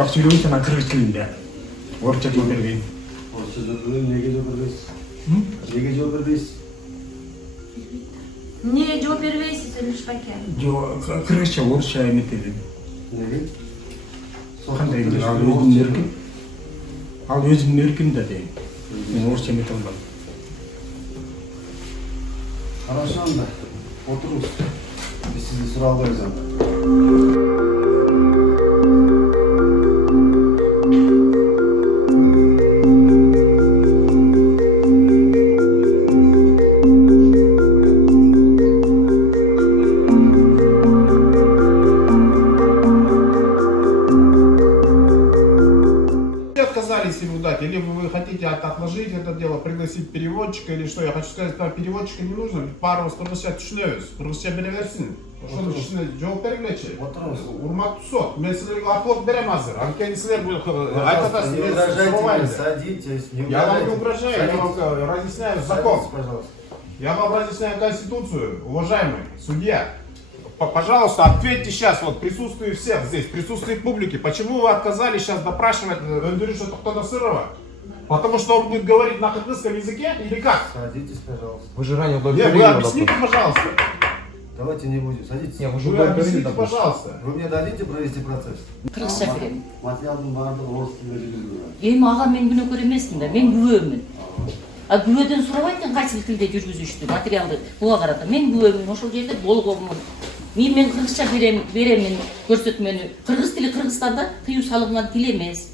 орысчарақ сөйлейсің, ана қырғыз тілінде. Орысша жауап бербейін. Орысша жауап бербейін, неге жауап бербейсіз? Неге жауап бербейсіз? Не жауап бербейсіз, Илюш баке? Қырғызша, орысша еметеді. Неге? Қандай дейді, ал өзімнің еркім. Ал өзімнің еркім да дейін. Мен орысша емете алмадым. Хорошо анда, отырыңыз. Біз сізді сұрау қоямыз анда. Отказались ему дать, или вы хотите отложить это дело, пригласить переводчика или что? Я хочу сказать, что переводчика не нужно, пару кыргызча түшүнөбүз, кыргызча бере берсин. Ошонун ичине жооп бергилечи. Урматтуу сот, мен силерге оплот берем азыр. Анткени силер айтып атасыз, Не угрожайте, садитесь, не угрожайте. Я вам не угрожаю, я вам разъясняю закон. Садитесь, пожалуйста. Я вам разъясняю Конституцию, уважаемый судья. Пожалуйста, ответьте сейчас, вот, в присутствии всех здесь, в присутствии публики, почему вы отказались сейчас допрашивать Öndürüşe Токтонасырова? Потому что он будет говорить на кыргызском языке или как? Садитесь, пожалуйста. Вы же ранее Нет, удовлетворили вы вопрос. объясните, пожалуйста. Давайте не будем, садитесь. Не, вы же Вы удовлетворили объясните, вопрос. пожалуйста. Вы мне дадите провести процесс? Кыргызча берем. Материалдың барлығы орыс тілінде жүргізілген. Эми ага мен күнөөкөр эмесмин да, мен күбөмүн. А күбөдөн сурабайт экен кайсы тилде жүргүзүштү, материалды буга карата. Мен күбөмүн, ошол жерде болгонмун. Мен кыргызча беремин көрсөтмөнү. Кыргыз тили Кыргызстанда тыюу салынган тил эмес.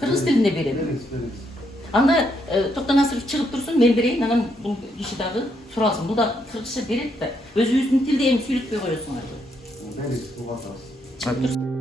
Кыргыз тилинде берем. Беріңіз. Анда Токтонасыров чыгып турсун, мен берейин, анан бул киши дагы суралсын. Бул да кыргызча берет да. Өзүбүздүн тилде эми сүйлөтпөй коесуңар. Беріңіз, бұл қатасы. Чыгып турсун.